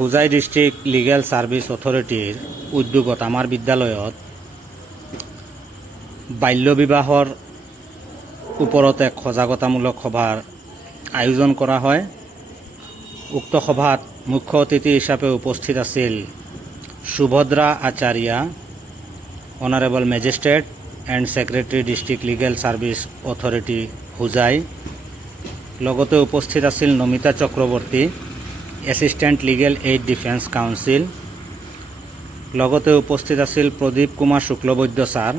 Hojai district legal service অথৰিটিৰ উদ্যোগত আমাৰ বিদ্যালয়ত বাল্য বিবাহৰ ওপৰত এক সজাগতামূলক সভাৰ আয়োজন কৰা হয়। উক্ত সভাত মুখ্য অতিথি হিচাপে উপস্থিত আছিল Subhadra Acharya, honourable magistrate and secretary district legal service authority Hojai. লগতে উপস্থিত আছিল Namita Chakraborty, assistant legal aid defence counsel. লগতে উপস্থিত আছিল প্ৰদীপ কুমাৰ শুক্লবৈদ্য ছাৰ।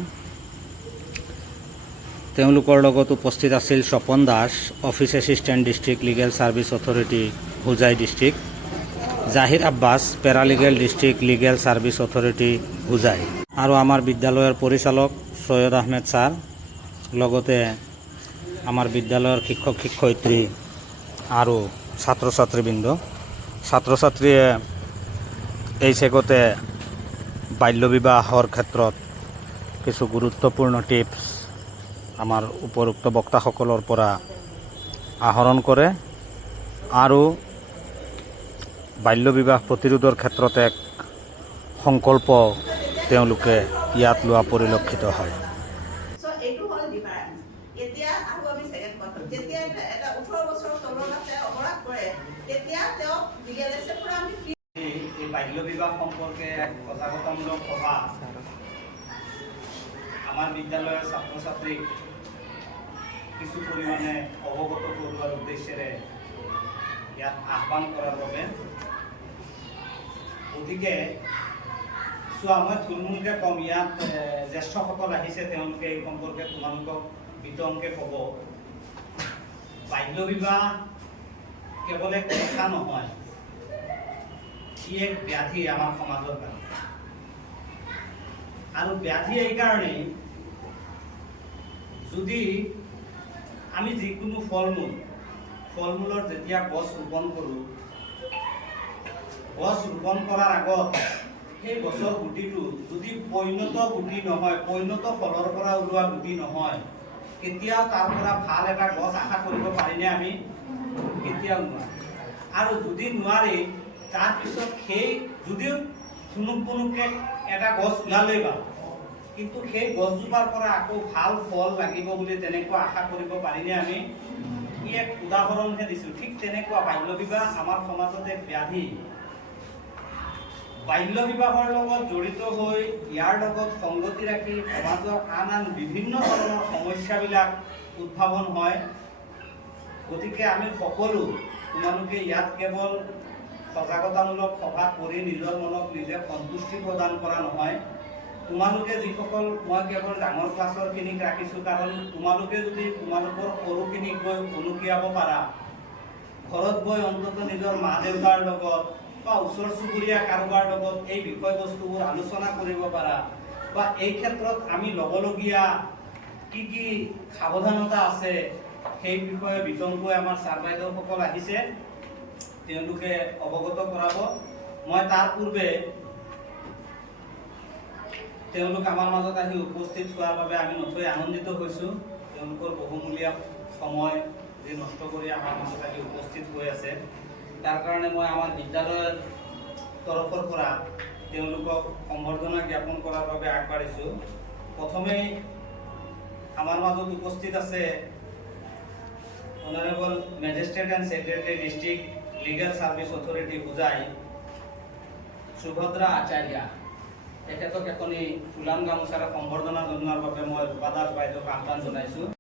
তেওঁলোকৰ লগত উপস্থিত আছিল Swapan Das, office assistant district legal service authority Hojai district, Zahir Abbas, paralegal district legal service authority Hojai, আৰু আমাৰ বিদ্যালয়ৰ পৰিচালক সৈয়দ আহমেদ ছাৰ। লগতে আমাৰ বিদ্যালয়ৰ শিক্ষক শিক্ষয়িত্ৰী আৰু ছাত্ৰ ছাত্ৰীবৃন্দ। ছাত্ৰ ছাত্ৰীয়ে এই চেগতে বাল্য বিবাহৰ ক্ষেত্ৰত কিছু গুৰুত্বপূৰ্ণ টিপছ আমাৰ উপৰোক্ত বক্তাসকলৰ পৰা আহৰণ কৰে আৰু বাল্য বিবাহ প্ৰতিৰোধৰ ক্ষেত্ৰত এক সংকল্প তেওঁলোকে ইয়াত লোৱা পৰিলক্ষিত হয়। এই বাল্য বিবাহ সম্পর্কে এক সজাগতামূলক সভা আমার বিদ্যালয়ের ছাত্র ছাত্রীক কিছু পরিমাণে অবগত করবার উদ্দেশ্যে ইয়াত আহ্বান করার বাবে। গতিকে চোৱা, মই থুলমূলকে কম, ইয়াত জ্যেষ্ঠসকল আহিছে, তেওঁলোকে এই সম্পৰ্কে তোমালোকক বিতংকে ক'ব। বাল্য বিবাহ কেৱল এক কথা নহয়, ই এক ব্যাধি আমাৰ সমাজৰ কাৰণে। আৰু ব্যাধি এইকাৰণেই, যদি আমি যিকোনো ফল মূলৰ যেতিয়া গছ ৰোপণ কৰোঁ, গছ ৰোপণ কৰাৰ আগত সেই গছৰ গুটিটো যদি পৰিণত গুটি নহয়, পৰিণত ফলৰ পৰা ওলোৱা গুটি নহয়, কেতিয়াও তাৰ পৰা ভাল এটা গছ আশা কৰিব পাৰিনে আমি? কেতিয়াও নোৱাৰোঁ। আৰু যদি নোৱাৰি, তাৰপিছত সেই যদিও থুনুক এটা গছ ওলালেই বাৰু, কিন্তু সেই গছজোপাৰ পৰা আকৌ ভাল ফল লাগিব বুলি তেনেকুৱা আশা কৰিব পাৰিনে আমি? ই এক উদাহৰণহে দিছোঁ। ঠিক তেনেকুৱা বাল্য বিবাহ আমাৰ সমাজত এক ব্যাধি। বাল্য বিবাহৰ লগত জড়িত হৈ ইয়াৰ লগত সংগতি ৰাখি সমাজৰ আন বিভিন্ন ধৰণৰ সমস্যাবিলাক উদ্ভাৱন হয়। গতিকে আমি সকলো, তোমালোকে ইয়াত কেৱল সজাগতামূলক সভা কৰি নিজৰ মনক নিজে সন্তুষ্টি প্ৰদান কৰা নহয়, তোমালোকে যিসকল, মই কেৱল ডাঙৰ ক্লাছৰখিনিক ৰাখিছোঁ, কাৰণ তোমালোকে যদি তোমালোকৰ সৰুখিনিক গৈ অনুকিয়াব পাৰা, ঘৰত গৈ অন্ততঃ নিজৰ মা দেউতাৰ লগত বা ওচৰ চুবুৰীয়া কাৰোবাৰ লগত এই বিষয়বস্তুবোৰ আলোচনা কৰিব পাৰা, বা এই ক্ষেত্ৰত আমি ল'বলগীয়া কি কি সাৱধানতা আছে সেই বিষয়ে বিতংকৈ আমাৰ ছাৰ বাইদেউসকল আহিছে, তেওঁলোকে অৱগত কৰাব। মই তাৰ পূৰ্বে তেওঁলোক আমাৰ মাজত আহি উপস্থিত হোৱাৰ বাবে আমি নথৈ আনন্দিত হৈছোঁ। তেওঁলোকৰ বহুমূলীয়া সময় যি নষ্ট কৰি আমাৰ মাজত আহি উপস্থিত হৈ আছে, তাৰ কাৰণে মই আমাৰ বিদ্যালয়ৰ তৰফৰ পৰা তেওঁলোকক সম্বৰ্ধনা জ্ঞাপন কৰাৰ বাবে আগবাঢ়িছোঁ। প্ৰথমেই আমাৰ মাজত উপস্থিত আছে honourable magistrate and secretary district legal service authority Hojai, Subhadra Acharya. তেখেতক এখনি ফুলাম গামোচাৰে সম্বৰ্ধনা জনোৱাৰ বাবে মই ৰূপা দাস বাইদেউক আহ্বান জনাইছোঁ।